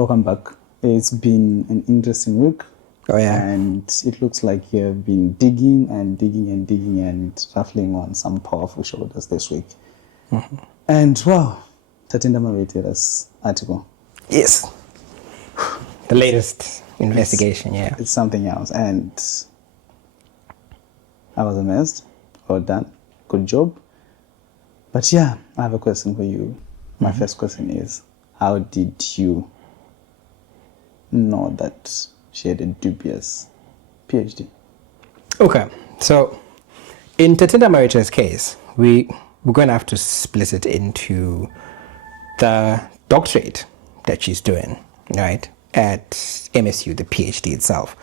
Welcome back. It's been an interesting week. Oh, yeah. And it looks like you have been digging and raffling on some powerful shoulders this week. Mm-hmm. And wow, Tatenda Mavetera's article. Yes. The latest investigation, It's something else. And I was amazed. Well done. Good job. But yeah, I have a question for you. My first question is, how did you know that she had a dubious PhD? Okay, so in Tatenda Mavetera's case, we're going to have to split it into the doctorate that she's doing, right, at MSU, the PhD itself,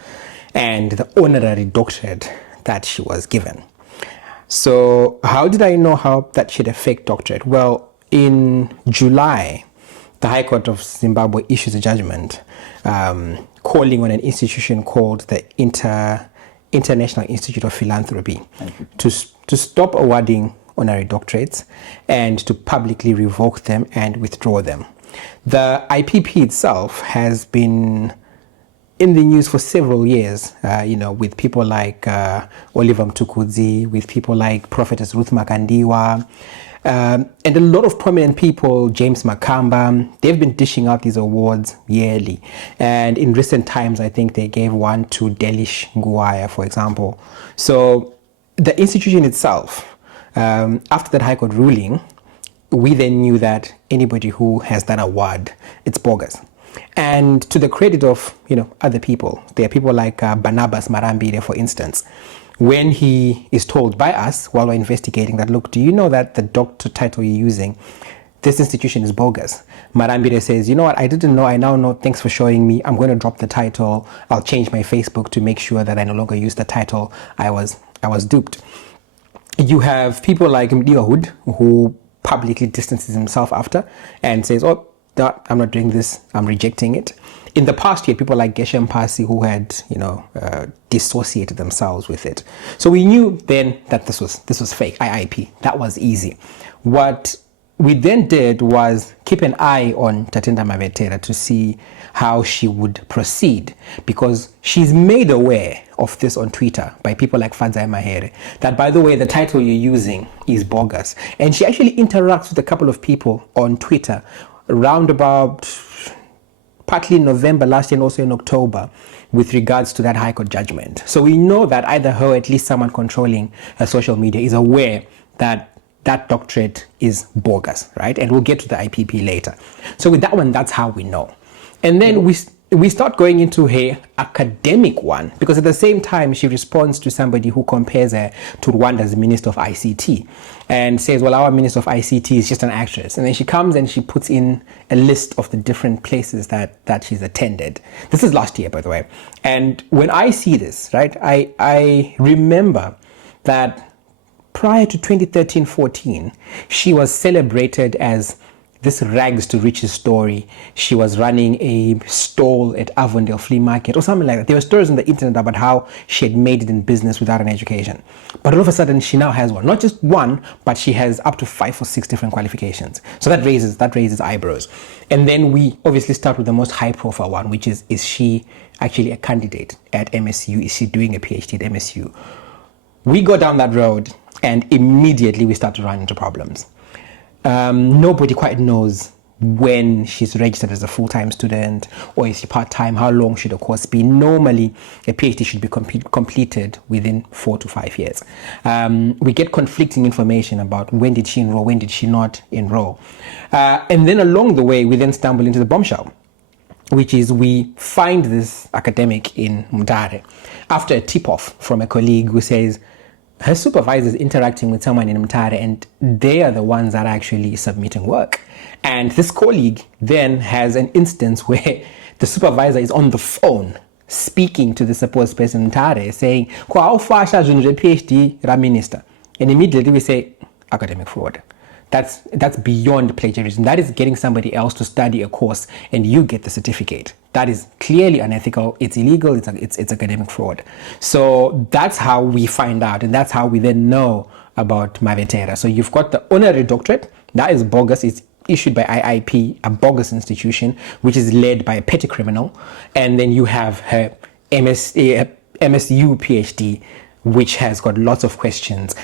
and the honorary doctorate that she was given. So how did I know how that should affect doctorate? Well, in July, the High Court of Zimbabwe issues a judgment calling on an institution called the International Institute of Philanthropy to stop awarding honorary doctorates and to publicly revoke them and withdraw them. The IPP itself has been in the news for several years, with people like Oliver Mtukudzi, with people like Prophetess Ruth Makandiwa, and a lot of prominent people, James Makamba. They've been dishing out these awards yearly. And in recent times, I think they gave one to Delish Nguaya, for example. So the institution itself, after that High Court ruling, we then knew that anybody who has that award, it's bogus. And to the credit of other people, there are people like Barnabas Marambire, for instance, when he is told by us while we're investigating that, look, do you know that the doctor title you're using, this institution is bogus? Marambire says, you know what, I didn't know, I now know, thanks for showing me, I'm going to drop the title, I'll change my Facebook to make sure that I no longer use the title, I was duped. You have people like Mdiwa Hood, who publicly distances himself after and says, oh, I'm not doing this, I'm rejecting it. In the past year, people like Geshem Pasi who had, dissociated themselves with it. So we knew then that this was fake, IIP. That was easy. What we then did was keep an eye on Tatenda Mavetera to see how she would proceed, because she's made aware of this on Twitter by people like Fadzai Mahere, that, by the way, the title you're using is bogus. And she actually interacts with a couple of people on Twitter around about partly in November last year and also in October with regards to that High Court judgment. So we know that either her or at least someone controlling her social media is aware that that doctorate is bogus, right? And we'll get to the IPP later. So with that one, that's how we know. And then we start going into her academic one, because at the same time she responds to somebody who compares her to Rwanda's Minister of ICT and says, well, our Minister of ICT is just an actress. And then she comes and she puts in a list of the different places that she's attended. This is last year, by the way. And when I see this, right, I remember that prior to 2013-14, she was celebrated as this rags to riches story. She was running a stall at Avondale Flea Market or something like that. There were stories on the internet about how she had made it in business without an education. But all of a sudden, she now has one. Not just one, but she has up to 5 or 6 different qualifications. So that raises eyebrows. And then we obviously start with the most high-profile one, which is she actually a candidate at MSU? Is she doing a PhD at MSU? We go down that road, and immediately we start to run into problems. Nobody quite knows when she's registered as a full-time student, or is she part-time, how long should the course be. Normally, a PhD should be completed within 4 to 5 years. We get conflicting information about when did she enroll, when did she not enroll. And then along the way, we then stumble into the bombshell, which is we find this academic in Mutare after a tip-off from a colleague who says, her supervisor is interacting with someone in Mutare and they are the ones that are actually submitting work. And this colleague then has an instance where the supervisor is on the phone speaking to the supposed person in Mutare saying, how far shall you PhD, Minister? And immediately we say, academic fraud. That's beyond plagiarism. That is getting somebody else to study a course and you get the certificate. That is clearly unethical. It's illegal. It's academic fraud. So that's how we find out, and that's how we then know about Mavetera. So you've got the honorary doctorate. That is bogus. It's issued by IIP, a bogus institution, which is led by a petty criminal. And then you have her MSU PhD, which has got lots of questions.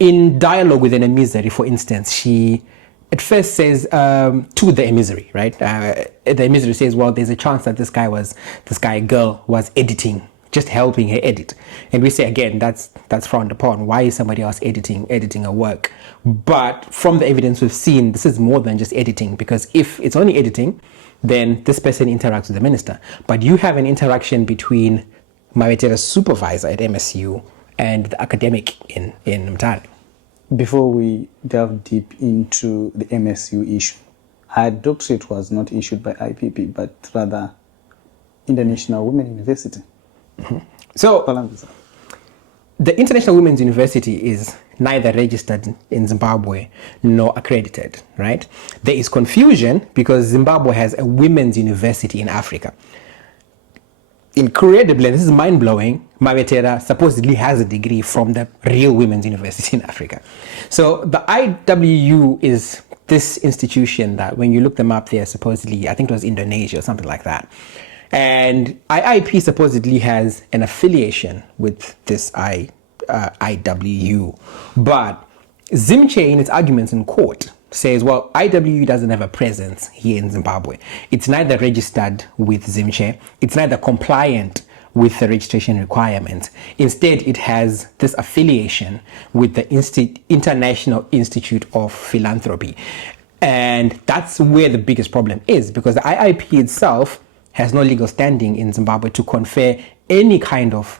In dialogue with an emissary, for instance, she at first says to the emissary, right? The emissary says, well, there's a chance that this girl was editing, just helping her edit. And we say, again, that's frowned upon. Why is somebody else editing a work? But from the evidence we've seen, this is more than just editing, because if it's only editing, then this person interacts with the minister. But you have an interaction between Mavetera's supervisor at MSU and the academic in Mtare. Before we delve deep into the MSU issue, her doctorate was not issued by IPP, but rather International Women's University. Mm-hmm. So, the International Women's University is neither registered in Zimbabwe nor accredited, right? There is confusion because Zimbabwe has a women's university in Africa. Incredibly, and this is mind-blowing, Mavetera supposedly has a degree from the real women's university in Africa. So the IWU is this institution that when you look them up there, supposedly, I think it was Indonesia or something like that. And IIP supposedly has an affiliation with this IWU. But Zimche, in its arguments in court, says, well, IWU doesn't have a presence here in Zimbabwe. It's neither registered with Zimche, it's neither compliant with the registration requirements. Instead, it has this affiliation with the International Institute of Philanthropy. And that's where the biggest problem is, because the IIP itself has no legal standing in Zimbabwe to confer any kind of,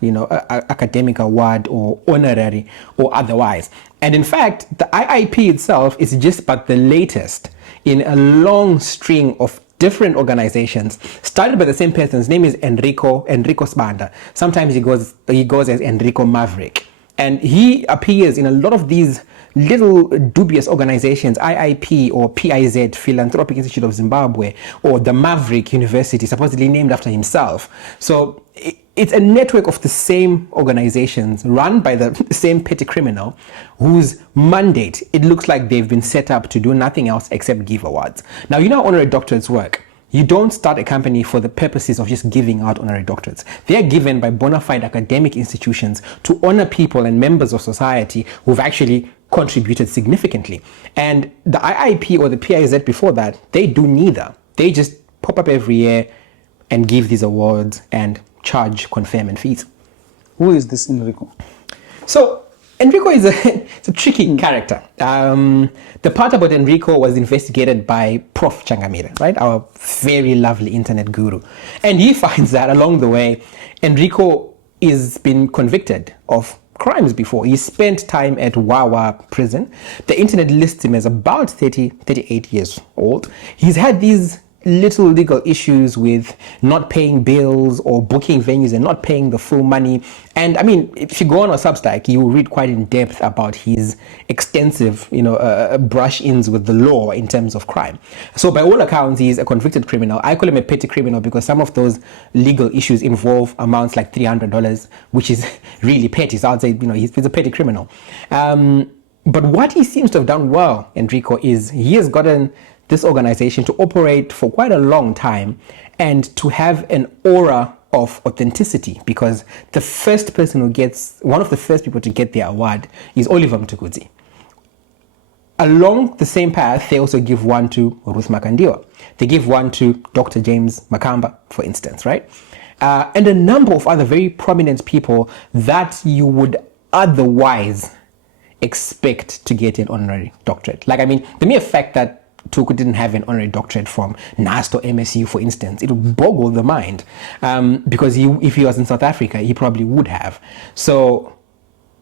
academic award or honorary or otherwise. And in fact, the IIP itself is just but the latest in a long string of different organizations started by the same person. His name is Enrico Sbanda. Sometimes he goes as Enrico Maverick. And he appears in a lot of these little dubious organizations, IIP or PIZ, Philanthropic Institute of Zimbabwe, or the Maverick University, supposedly named after himself. So it's a network of the same organizations run by the same petty criminal whose mandate, it looks like they've been set up to do nothing else except give awards. Now, you know how honorary doctorates work. You don't start a company for the purposes of just giving out honorary doctorates. They are given by bona fide academic institutions to honor people and members of society who've actually contributed significantly. And the IIP or the PIZ before that, they do neither. They just pop up every year and give these awards and charge conferment fees. Who is this Enrico? So Enrico is it's a tricky character. The part about Enrico was investigated by Prof. Changamire, right? Our very lovely internet guru. And he finds that along the way, Enrico is been convicted of crimes before. He spent time at Wawa prison. The internet lists him as about 38 years old. He's had these little legal issues with not paying bills or booking venues and not paying the full money. And I mean, if you go on our Substack, you will read quite in depth about his extensive, brush-ins with the law in terms of crime. So by all accounts, he's a convicted criminal. I call him a petty criminal because some of those legal issues involve amounts like $300, which is really petty. So I'd say, he's a petty criminal. But what he seems to have done well, Enrico, is he has gotten this organization to operate for quite a long time and to have an aura of authenticity, because the first person one of the first people to get their award is Oliver Mtukudzi. Along the same path, they also give one to Ruth Makandiwa. They give one to Dr. James Makamba, for instance, right? And a number of other very prominent people that you would otherwise expect to get an honorary doctorate. The mere fact that Tuku didn't have an honorary doctorate from NAST or MSU, for instance, it would boggle the mind, because if he was in South Africa, he probably would have. So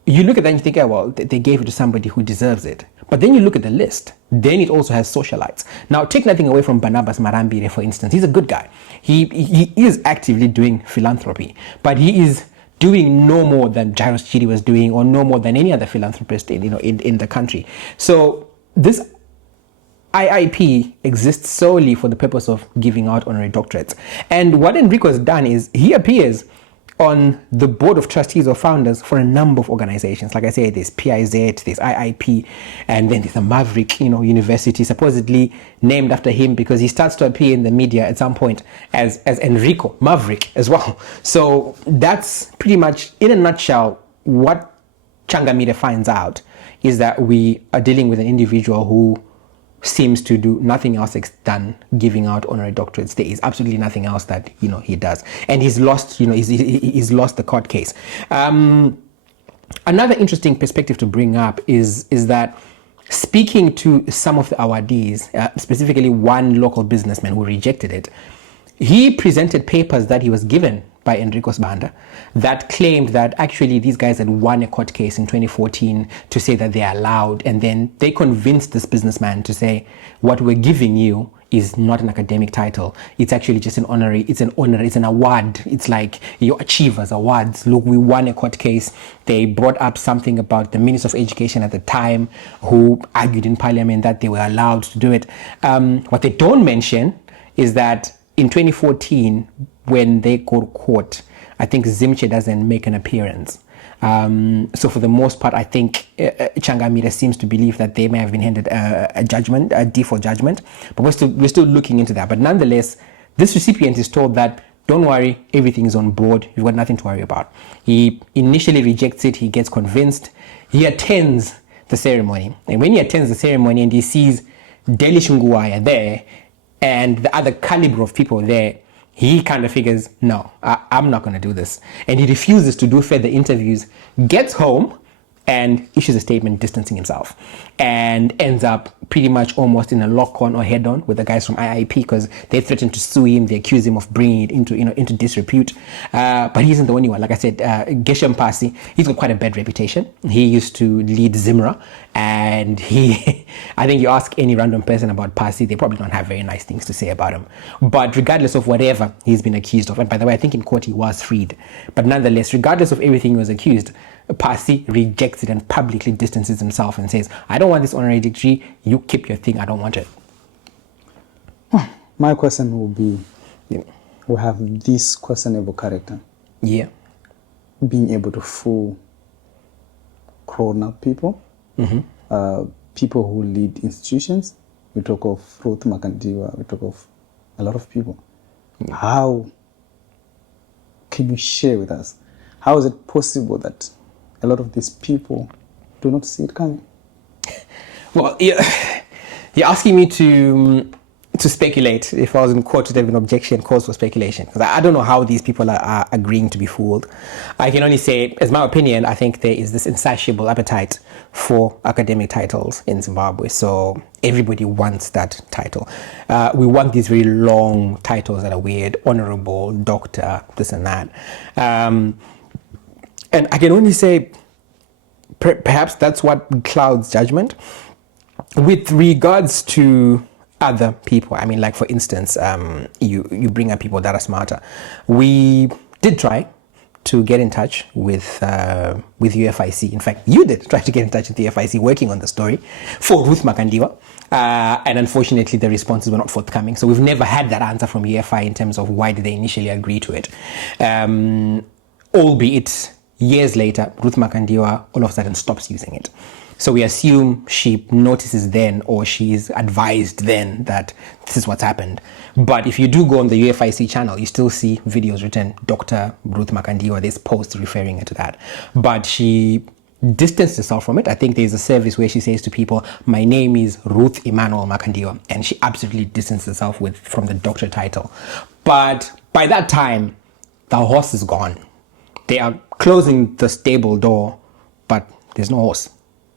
you look at that and you think, well, they gave it to somebody who deserves it. But then you look at the list, then it also has socialites. Now, take nothing away from Barnabas Marambire, for instance. He's a good guy. He is actively doing philanthropy, but he is doing no more than Jairus Chidi was doing, or no more than any other philanthropist in the country. So this IIP exists solely for the purpose of giving out honorary doctorates. And what Enrico has done is he appears on the board of trustees or founders for a number of organizations. Like I said, there's PIZ, there's IIP, and then there's a Maverick, university, supposedly named after him because he starts to appear in the media at some point as Enrico Maverick as well. So that's pretty much, in a nutshell, what Changamire finds out is that we are dealing with an individual who seems to do nothing else than giving out honorary doctorates. There is absolutely nothing else that he does, and he's lost he's lost the court case. Another interesting perspective to bring up is that speaking to some of the awardees, specifically one local businessman who rejected it, he presented papers that he was given by Enrico Sbanda that claimed that actually these guys had won a court case in 2014 to say that they're allowed, and then they convinced this businessman to say, what we're giving you is not an academic title, it's actually just it's an award, it's like your achievers awards. Look, we won a court case. They brought up something about the Minister of Education at the time, who argued in Parliament that they were allowed to do it. What they don't mention is that in 2014, when they go to court, I think Zimche doesn't make an appearance. So for the most part, I think Changamire seems to believe that they may have been handed a judgment, a default judgment, but we're still looking into that. But nonetheless, this recipient is told that, don't worry, everything is on board, you've got nothing to worry about. He initially rejects it, he gets convinced, he attends the ceremony. And when he attends the ceremony and he sees Deli Shunguwaya there, and the other caliber of people there, he kind of figures, no, I'm not going to do this. And he refuses to do further interviews, gets home, and issues a statement distancing himself, and ends up pretty much almost in a lock-on or head-on with the guys from IIP because they threatened to sue him. They accuse him of bringing it into disrepute. But he isn't the only one. Like I said, Geshem Pasi, he's got quite a bad reputation. He used to lead Zimra, and I think you ask any random person about Pasi, they probably don't have very nice things to say about him. But regardless of whatever he's been accused of, and by the way, I think in court he was freed, but nonetheless, regardless of everything he was accused, Pasi rejects it and publicly distances himself and says, I don't want this honorary degree, you keep your thing, I don't want it. My question will be, we have this questionable character. Yeah. Being able to fool grown-up people, people who lead institutions. We talk of Ruth Makandiwa, we talk of a lot of people. How can you share with us? How is it possible that a lot of these people do not see it coming? Well, you're asking me to speculate. If I was in court, to have an objection, calls for speculation. Because I don't know how these people are agreeing to be fooled. I can only say, as my opinion, I think there is this insatiable appetite for academic titles in Zimbabwe. So everybody wants that title. We want these very long titles that are weird, honorable, doctor, this and that. And I can only say, perhaps that's what clouds judgment. With regards to other people, I mean, like for instance, you bring up people that are smarter. We did try to get in touch with UFIC. In fact, you did try to get in touch with UFIC, working on the story for Ruth Makandiwa. And unfortunately, the responses were not forthcoming. So we've never had that answer from UFI in terms of why did they initially agree to it. Albeit, years later, Ruth Makandiwa all of a sudden stops using it. So we assume she notices then, or she's advised then, that this is what's happened. But if you do go on the UFIC channel, you still see videos written Dr. Ruth Makandiwa, there's posts referring to that. But she distanced herself from it. I think there's a service where she says to people, my name is Ruth Emmanuel Makandiwa, and she absolutely distanced herself from the doctor title. But by that time, the horse is gone. They are closing the stable door, but there's no horse,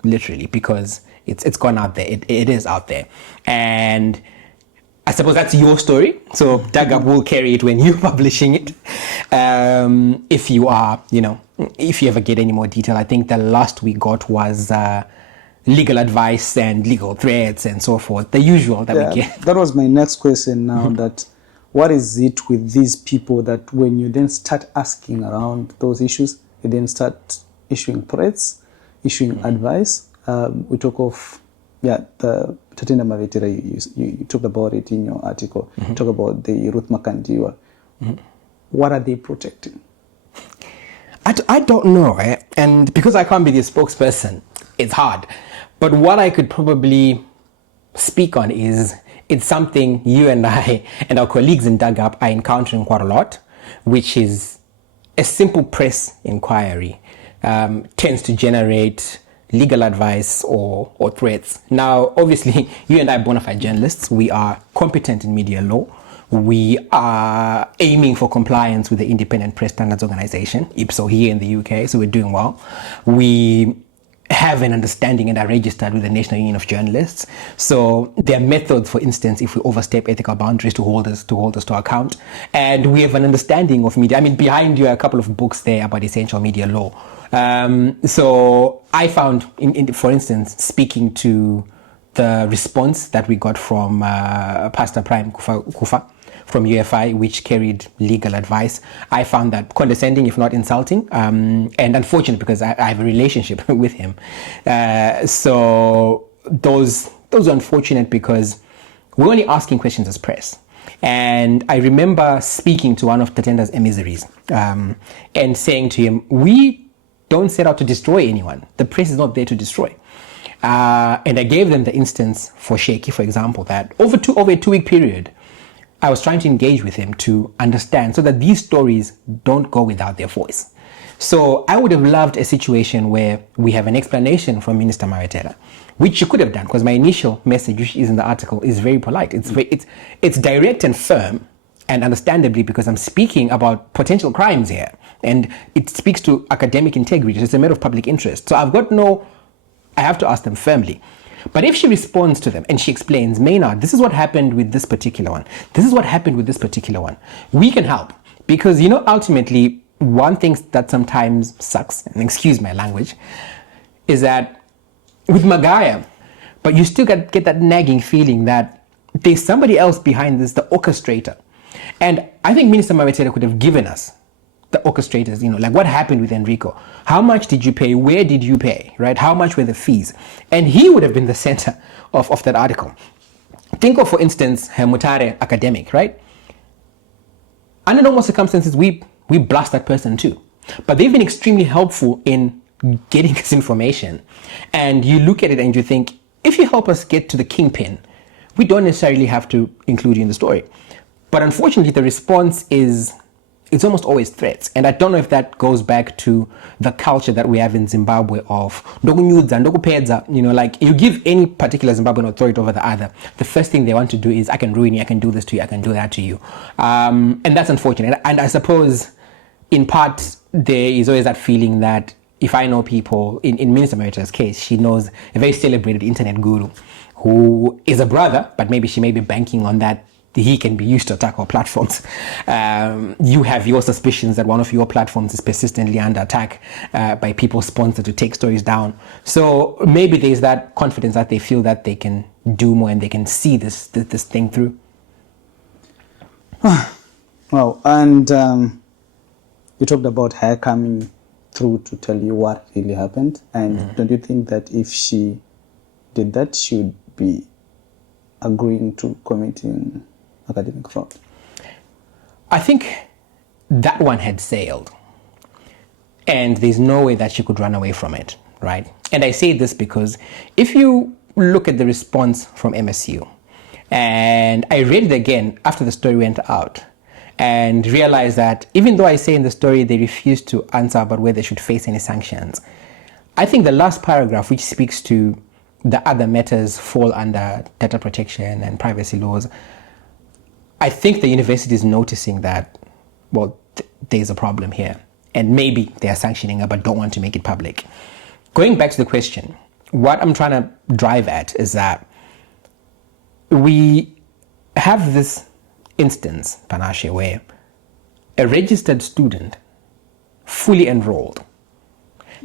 literally, because it's gone out there. It is out there. And I suppose that's your story. So Dagab will carry it when you're publishing it. If you are, if you ever get any more detail, I think the last we got was legal advice and legal threats and so forth. The usual that we get. That was my next question now, that what is it with these people that when you then start asking around those issues, you then start issuing threats, issuing advice? We talk of, the Tatenda Mavetera, you talk about it in your article. You talk about the Ruth Makandiwa. What are they protecting? I don't know, eh? And because I can't be the spokesperson, it's hard. But what I could probably speak on is it's something you and I and our colleagues in Dagup are encountering quite a lot, which is a simple press inquiry tends to generate legal advice or threats. Now, obviously, you and I are bona fide journalists. We are competent in media law. We are aiming for compliance with the Independent Press Standards Organization, IPSO, here in the UK, so we're doing well. We have an understanding and are registered with the National Union of Journalists. So there are methods, for instance, if we overstep ethical boundaries to hold us to account. And we have an understanding of media. I mean, behind you are a couple of books there about essential media law. So I found, for instance, speaking to the response that we got from Pastor Prime Kufa from UFI, which carried legal advice, I found that condescending, if not insulting, and unfortunate because I have a relationship with him. So those are unfortunate because we're only asking questions as press. And I remember speaking to one of Tatenda's emissaries and saying to him, we don't set out to destroy anyone. The press is not there to destroy. And I gave them the instance for Shaky, for example, that over a 2-week period, I was trying to engage with him to understand so that these stories don't go without their voice. So I would have loved a situation where we have an explanation from Minister Mavetera, which you could have done, because my initial message, which is in the article, is very polite. It's direct and firm, and understandably, because I'm speaking about potential crimes here, and it speaks to academic integrity. It's a matter of public interest. So I have to ask them firmly. But if she responds to them and she explains, Maynard, this is what happened with this particular one. This is what happened with this particular one. We can help. Because, ultimately, one thing that sometimes sucks, and excuse my language, is that with Magaya, but you still get that nagging feeling that there's somebody else behind this, the orchestrator. And I think Minister Mavetera could have given us the orchestrators, like what happened with Enrico. How much did you pay? Where did you pay? Right? How much were the fees? And he would have been the center of that article. Think of, for instance, Mutare academic, right? Under normal circumstances, we blast that person too. But they've been extremely helpful in getting us information. And you look at it and you think, if you help us get to the kingpin, we don't necessarily have to include you in the story. But unfortunately, the response is, it's almost always threats. And I don't know if that goes back to the culture that we have in Zimbabwe of like you give any particular Zimbabwean authority over the other, the first thing they want to do is, I can ruin you, I can do this to you, I can do that to you. And that's unfortunate. And I suppose in part there is always that feeling that if I know people, in Minister Mavetera's case, she knows a very celebrated internet guru who is a brother, but maybe she may be banking on that he can be used to attack our platforms. You have your suspicions that one of your platforms is persistently under attack by people sponsored to take stories down. So maybe there's that confidence that they feel that they can do more and they can see this thing through. Wow, and you talked about her coming through to tell you what really happened. And don't you think that if she did that, she would be agreeing to committing academic fraud? I think that one had sailed, and there's no way that she could run away from it, right? And I say this because if you look at the response from MSU, and I read it again after the story went out, and realized that even though I say in the story they refused to answer about whether they should face any sanctions, I think the last paragraph, which speaks to the other matters fall under data protection and privacy laws, I think the university is noticing that, there's a problem here. And maybe they are sanctioning her, but don't want to make it public. Going back to the question, what I'm trying to drive at is that we have this instance, Panashe, where a registered student, fully enrolled,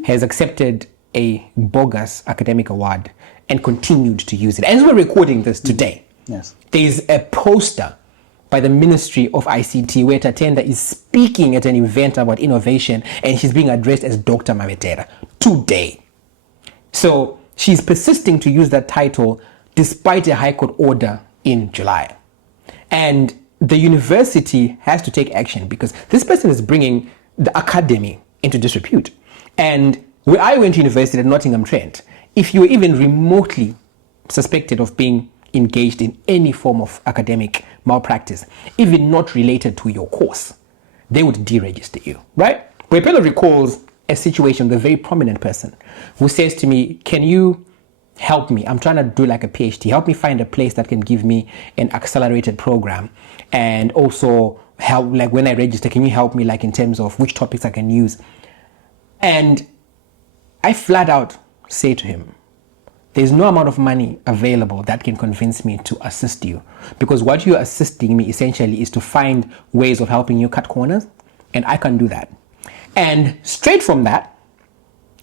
has accepted a bogus academic award and continued to use it. As we're recording this today, yes, there's a poster by the Ministry of ICT where Tatenda is speaking at an event about innovation and she's being addressed as Dr. Mavetera today. So she's persisting to use that title despite a High Court order in July. And the university has to take action because this person is bringing the academy into disrepute. And where I went to university at Nottingham Trent, if you were even remotely suspected of being engaged in any form of academic malpractice, even not related to your course, they would deregister you, right? Boipelo recalls a situation with a very prominent person who says to me, can you help me? I'm trying to do like a PhD. Help me find a place that can give me an accelerated program. And also help, like when I register, can you help me like in terms of which topics I can use? And I flat out say to him, there's no amount of money available that can convince me to assist you, because what you're assisting me essentially is to find ways of helping you cut corners, and I can't do that. And straight from that,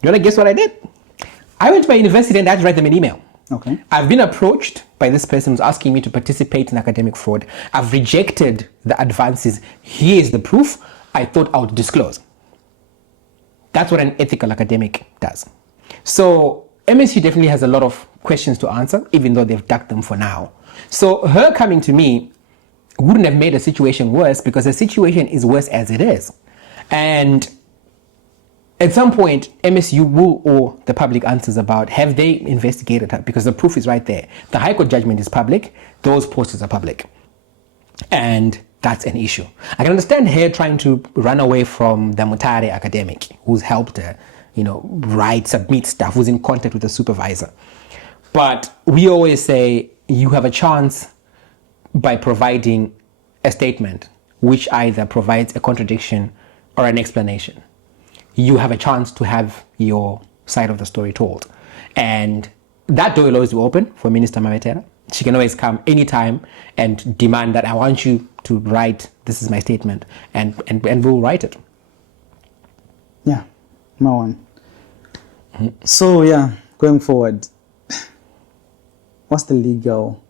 you want to guess what I did? I went to my university and I had to write them an email. Okay. I've been approached by this person who's asking me to participate in academic fraud. I've rejected the advances. Here's the proof. I thought I would disclose. That's what an ethical academic does. So MSU definitely has a lot of questions to answer, even though they've ducked them for now. So her coming to me wouldn't have made the situation worse, because the situation is worse as it is. And at some point, MSU will owe the public answers about, have they investigated her? Because the proof is right there. The High Court judgment is public. Those posters are public. And that's an issue. I can understand her trying to run away from the Mutare academic who's helped her, write, submit stuff, who's in contact with the supervisor. But we always say you have a chance by providing a statement which either provides a contradiction or an explanation. You have a chance to have your side of the story told. And that door will always be open for Minister Mavetera. She can always come anytime and demand that I want you to write, this is my statement, and we'll write it. Yeah, Marwan. So yeah, going forward, what's the legal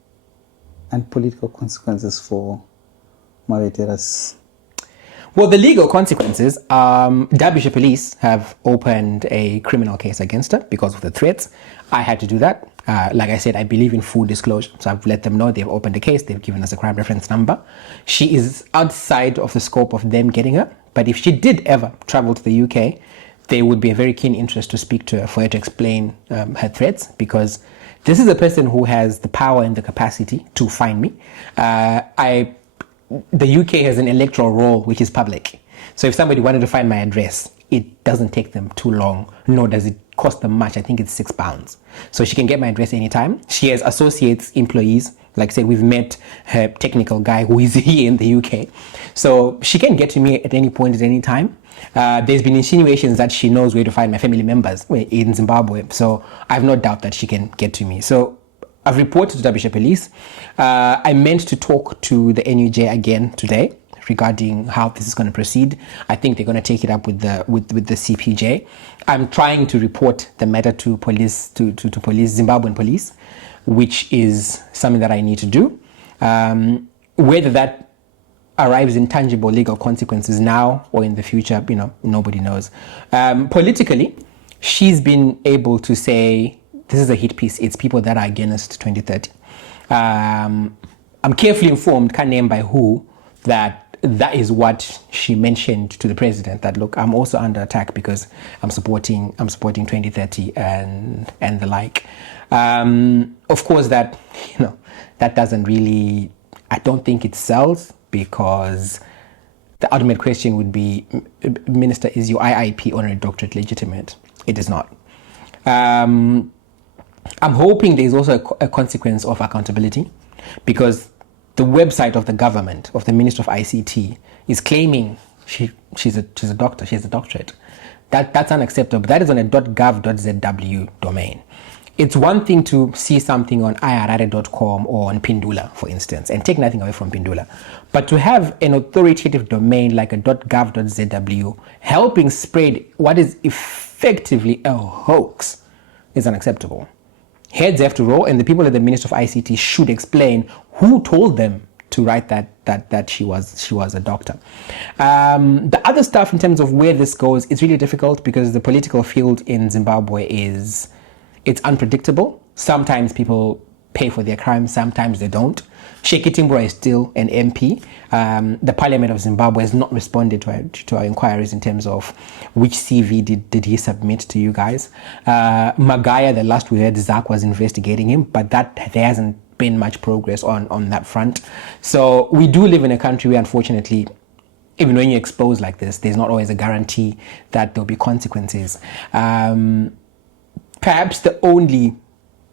and political consequences for Mavetera's? Well, the legal consequences, Derbyshire Police have opened a criminal case against her because of the threats. I had to do that. Like I said, I believe in full disclosure. So I've let them know they've opened a case. They've given us a crime reference number. She is outside of the scope of them getting her. But if she did ever travel to the UK, there would be a very keen interest to speak to her for her to explain her threats, because this is a person who has the power and the capacity to find me. The UK has an electoral roll which is public. So if somebody wanted to find my address, it doesn't take them too long, nor does it cost them much. I think it's £6. So she can get my address anytime. She has associates, employees. Like I said, we've met her technical guy who is here in the UK. So she can get to me at any point, at any time. There's been insinuations that she knows where to find my family members in Zimbabwe. So I have no doubt that she can get to me. So I've reported to Derbyshire Police. I meant to talk to the NUJ again today regarding how this is going to proceed. I think they're going to take it up with the CPJ. I'm trying to report the matter to police, to police, Zimbabwean police, which is something that I need to do. Whether that arrives in tangible legal consequences now or in the future, nobody knows. Politically, she's been able to say, this is a hit piece. It's people that are against 2030. I'm carefully informed, can't name by who, that is what she mentioned to the president. That look, I'm also under attack because I'm supporting 2030 and the like. Of course, that doesn't really. I don't think it sells, because the ultimate question would be, Minister, is your IIP honorary doctorate legitimate? It is not. I'm hoping there's also a consequence of accountability, because the website of the government, of the Minister of ICT, is claiming she's a doctor, she has a doctorate. That's unacceptable. That is on a .gov.zw domain. It's one thing to see something on iharare.com or on Pindula, for instance, and take nothing away from Pindula. But to have an authoritative domain like a .gov.zw helping spread what is effectively a hoax is unacceptable. Heads have to roll, and the people at the Ministry of ICT should explain who told them to write that she was a doctor. The other stuff in terms of where this goes, it's really difficult, because the political field in Zimbabwe it's unpredictable. Sometimes people pay for their crimes, sometimes they don't. Sheikh Timbura is still an MP. The Parliament of Zimbabwe has not responded to our inquiries in terms of which CV did he submit to you guys. Magaya, the last we heard, Zach was investigating him, but there hasn't been much progress on that front. So we do live in a country where, unfortunately, even when you expose like this, there's not always a guarantee that there'll be consequences. Perhaps the only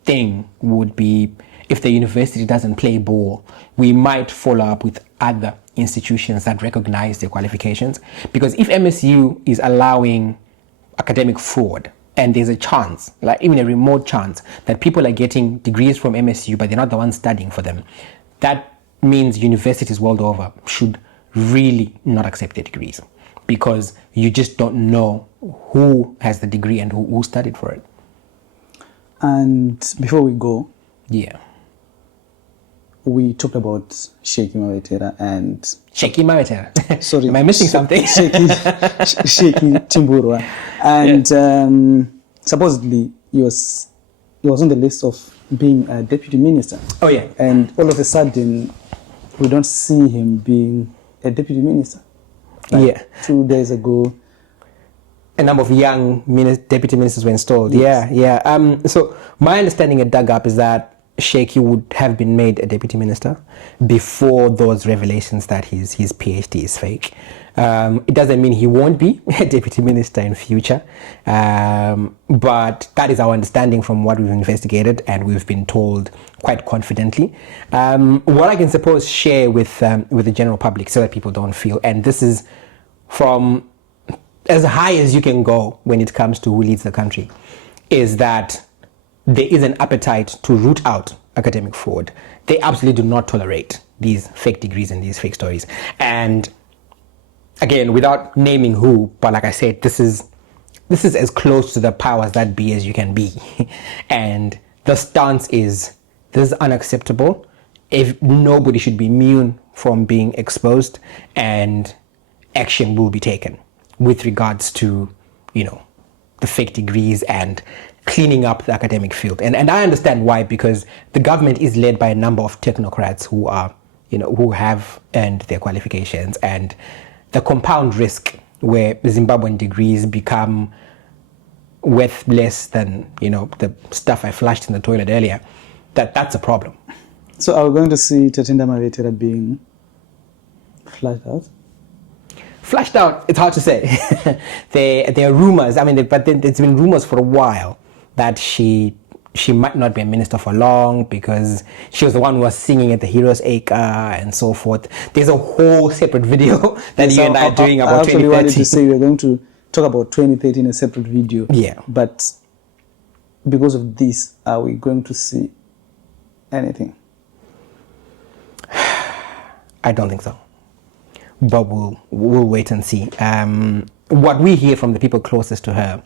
thing would be if the university doesn't play ball, we might follow up with other institutions that recognize their qualifications. Because if MSU is allowing academic fraud, and there's a chance, like even a remote chance, that people are getting degrees from MSU, but they're not the ones studying for them, that means universities world over should really not accept their degrees, because you just don't know who has the degree and who studied for it. And before we go, yeah, we talked about Sheikh Mavetera and... Sheikh Mavetera. Sorry. Am I missing something? Sheikh Timbura. And supposedly he was on the list of being a deputy minister. Oh, yeah. And all of a sudden, we don't see him being a deputy minister. Like 2 days ago, a number of young deputy ministers were installed. Yes. Yeah. So my understanding at Dug Up is that Sheikh would have been made a deputy minister before those revelations that his PhD is fake. It doesn't mean he won't be a deputy minister in future, but that is our understanding from what we've investigated and we've been told quite confidently. What I can suppose share with the general public so that people don't feel, and this is from as high as you can go when it comes to who leads the country, is that there is an appetite to root out academic fraud. They absolutely do not tolerate these fake degrees and these fake stories. And again, without naming who, but like I said, this is as close to the powers that be as you can be. And the stance is, this is unacceptable. If nobody should be immune from being exposed, and action will be taken with regards to, the fake degrees and cleaning up the academic field. And I understand why, because the government is led by a number of technocrats who are, who have earned their qualifications, and the compound risk where Zimbabwean degrees become worth less than, the stuff I flushed in the toilet earlier, that's a problem. So are we going to see Tatenda Mavetera being flushed out? Flushed out, it's hard to say. There are rumors, but there's been rumors for a while that she might not be a minister for long because she was the one who was singing at the Heroes Acre and so forth. There's a whole separate video that you and I are doing about 2013. I actually wanted to say we're going to talk about 2013 in a separate video. Yeah. But because of this, are we going to see anything? I don't think so. But we'll wait and see. What we hear from the people closest to her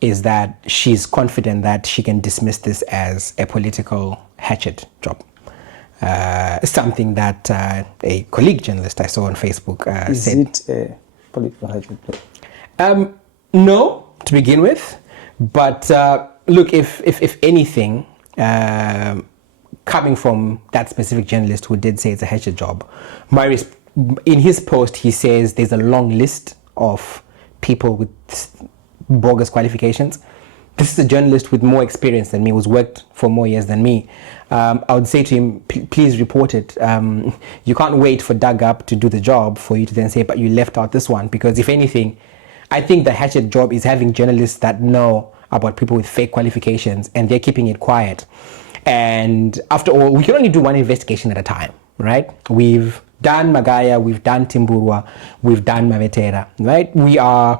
is that she's confident that she can dismiss this as a political hatchet job. Something that a colleague journalist I saw on Facebook said. Is it a political hatchet job? No, to begin with. But look, if anything, coming from that specific journalist who did say it's a hatchet job, in his post he says there's a long list of people with bogus qualifications. This is a journalist with more experience than me, who's worked for more years than me. I would say to him, please report it. You can't wait for Dug Up to do the job for you to then say, but you left out this one. Because if anything, I think the hatchet job is having journalists that know about people with fake qualifications and they're keeping it quiet. And after all, we can only do one investigation at a time, right? We've done Magaya, we've done Timburwa, we've done Mavetera, right? We're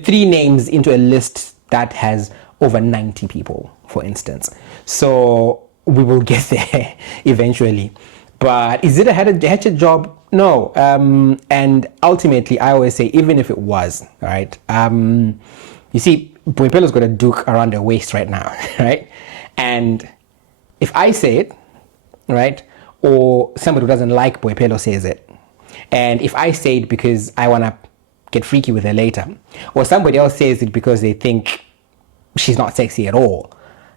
3 names into a list that has over 90 people, for instance. So we will get there eventually. But is it a hatchet job? No. And ultimately, I always say, even if it was, right? You see, Boipelo's got a duke around her waist right now, right? And if I say it, right, or somebody who doesn't like Boipelo says it, and if I say it because I want to get freaky with her later, or somebody else says it because they think she's not sexy at all,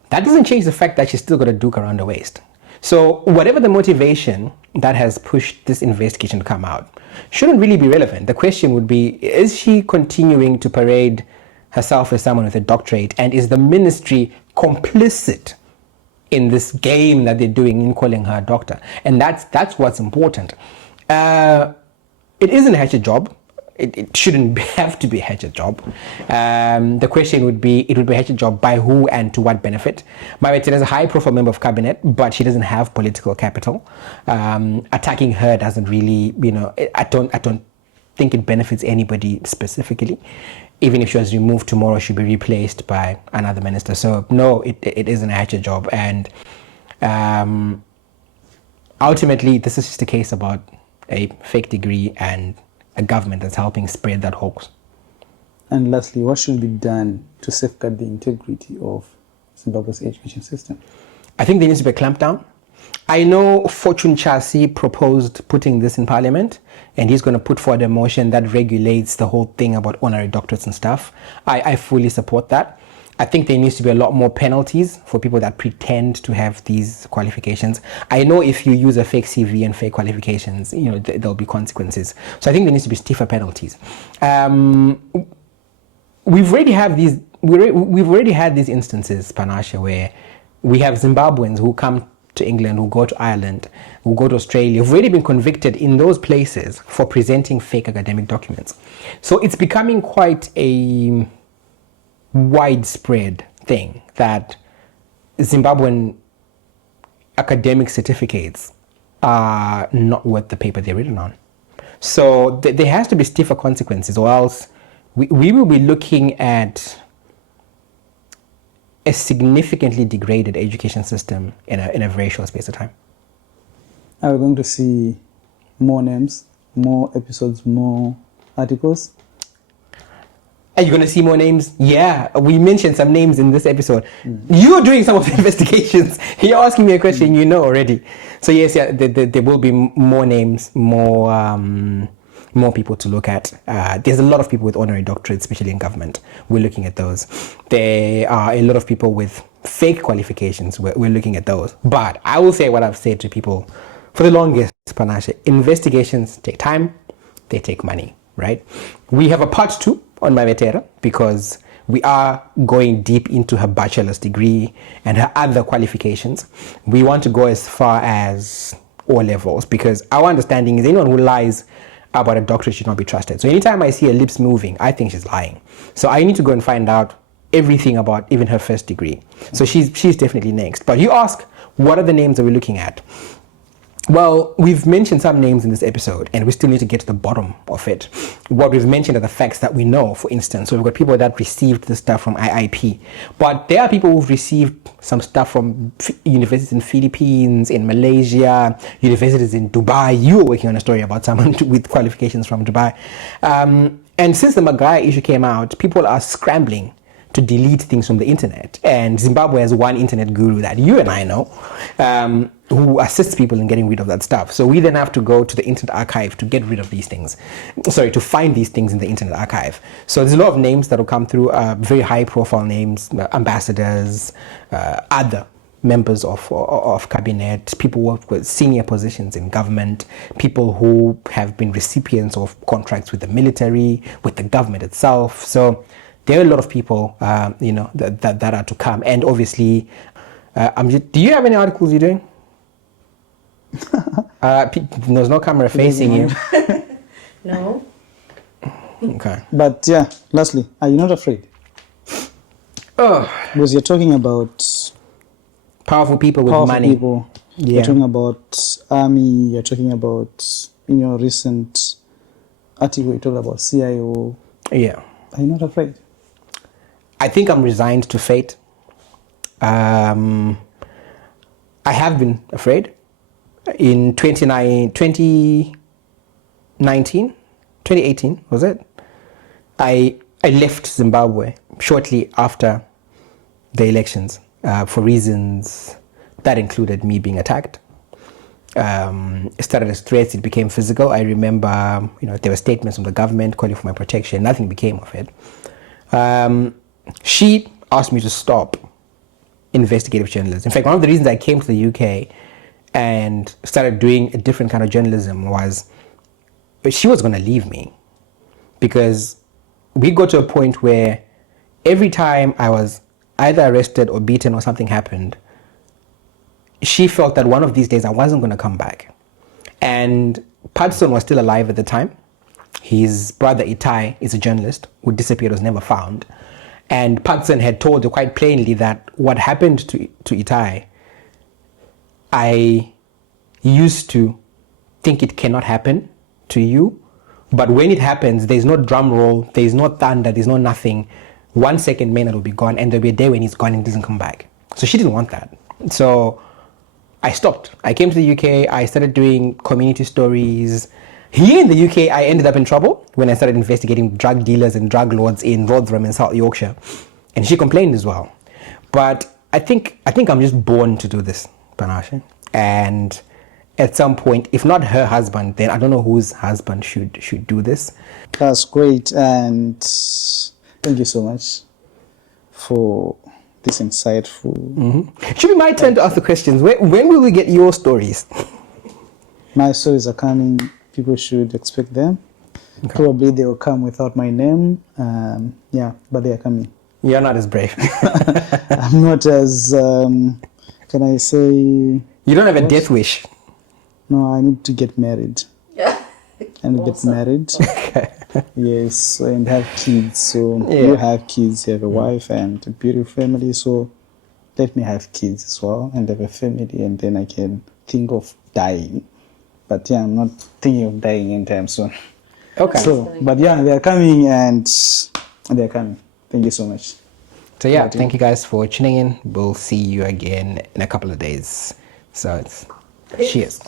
that doesn't change the fact that she's still got a duke around her waist. So whatever the motivation that has pushed this investigation to come out shouldn't really be relevant. The question would be, is she continuing to parade herself as someone with a doctorate, and is the ministry complicit in this game that they're doing in calling her a doctor? And that's what's important. It isn't a hatchet job. It shouldn't have to be a hatchet job. The question would be, it would be a hatchet job by who and to what benefit? Mavetera is a high-profile member of cabinet, but she doesn't have political capital. Attacking her doesn't really, I don't think it benefits anybody specifically. Even if she was removed tomorrow, she'd be replaced by another minister. So no, it isn't a hatchet job. And ultimately, this is just a case about a fake degree and a government that's helping spread that hoax. And lastly, what should be done to safeguard the integrity of Zimbabwe's education system? I think there needs to be a clampdown. I know Fortune Chasi proposed putting this in parliament, and he's going to put forward a motion that regulates the whole thing about honorary doctorates and stuff. I fully support that. I think there needs to be a lot more penalties for people that pretend to have these qualifications. I know if you use a fake CV and fake qualifications, there'll be consequences. So I think there needs to be stiffer penalties. We've already had these instances, Panashe, where we have Zimbabweans who come to England, who go to Ireland, who go to Australia, who've already been convicted in those places for presenting fake academic documents. So it's becoming quite a widespread thing that Zimbabwean academic certificates are not worth the paper they're written on. So there has to be stiffer consequences, or else we will be looking at a significantly degraded education system in a very short space of time. Are we going to see more names, more episodes, more articles? Are you going to see more names? Yeah, we mentioned some names in this episode. You're doing some of the investigations. You're asking me a question you know already. So yes, there will be more names, more people to look at. There's a lot of people with honorary doctorates, especially in government. We're looking at those. There are a lot of people with fake qualifications. We're looking at those. But I will say what I've said to people for the longest, Panashe. Investigations take time. They take money, right? We have a part 2 on Mavetera because we are going deep into her bachelor's degree and her other qualifications. We want to go as far as O levels because our understanding is anyone who lies about a doctorate should not be trusted. So anytime I see her lips moving, I think she's lying. So I need to go and find out everything about even her first degree. So she's definitely next. But you ask, what are the names that we're looking at? Well, we've mentioned some names in this episode, and we still need to get to the bottom of it. What we've mentioned are the facts that we know, for instance. So we've got people that received the stuff from IIP, but there are people who've received some stuff from universities in Philippines, in Malaysia, universities in Dubai. You were working on a story about someone with qualifications from Dubai. And since the Maguire issue came out, people are scrambling to delete things from the internet. And Zimbabwe has one internet guru that you and I know, who assists people in getting rid of that stuff. So we then have to go to the Internet Archive to get rid of these things. Sorry, to find these things in the Internet Archive. So there's a lot of names that will come through, very high profile names, ambassadors, other members of cabinet, people with senior positions in government, people who have been recipients of contracts with the military, with the government itself. So there are a lot of people, that are to come. And obviously, do you have any articles you're doing? There's no camera facing you. No. Okay. But yeah, lastly, are you not afraid? Oh. Because you're talking about powerful people with powerful money. people. Yeah. You're talking about army. You're talking about, in your recent article, you talked about CIO. Yeah. Are you not afraid? I think I'm resigned to fate. I have been afraid. In 2018, was it? I left Zimbabwe shortly after the elections for reasons that included me being attacked. It started as threats, it became physical. I remember, there were statements from the government calling for my protection. Nothing became of it. She asked me to stop investigative journalism. In fact, one of the reasons I came to the UK and started doing a different kind of journalism was she was going to leave me, because we got to a point where every time I was either arrested or beaten or something happened, she felt that one of these days I wasn't going to come back. And Patson was still alive at the time. His brother Itai is a journalist who disappeared, was never found. And Patson had told her quite plainly that what happened to Itai, I used to think it cannot happen to you, but when it happens, there's no drum roll, there's no thunder, there's no nothing. 1 second, Maynard will be gone, and there'll be a day when he's gone and doesn't come back. So she didn't want that. So I stopped. I came to the UK, I started doing community stories. Here in the UK, I ended up in trouble when I started investigating drug dealers and drug lords in Rotherham and South Yorkshire. And she complained as well. But I think I'm just born to do this, Panashe. And at some point, if not her husband, then I don't know whose husband should do this. That's great, and thank you so much for this insightful. It should be my turn to ask the questions. When will we get your stories? My stories are coming. People should expect them. Okay. Probably they will come without my name. But they are coming. You're not as brave. I'm not as, can I say... You don't have a death wish. No, I need to get married. Yeah. And get married. Okay. Yes, and have kids. So you have kids, you have a wife and a beautiful family. So let me have kids as well and have a family, and then I can think of dying. But yeah, I'm not thinking of dying anytime soon. Okay. So, but yeah, they're coming, and they're coming. Thank you so much. So yeah, thank you guys for tuning in. We'll see you again in a couple of days. So cheers.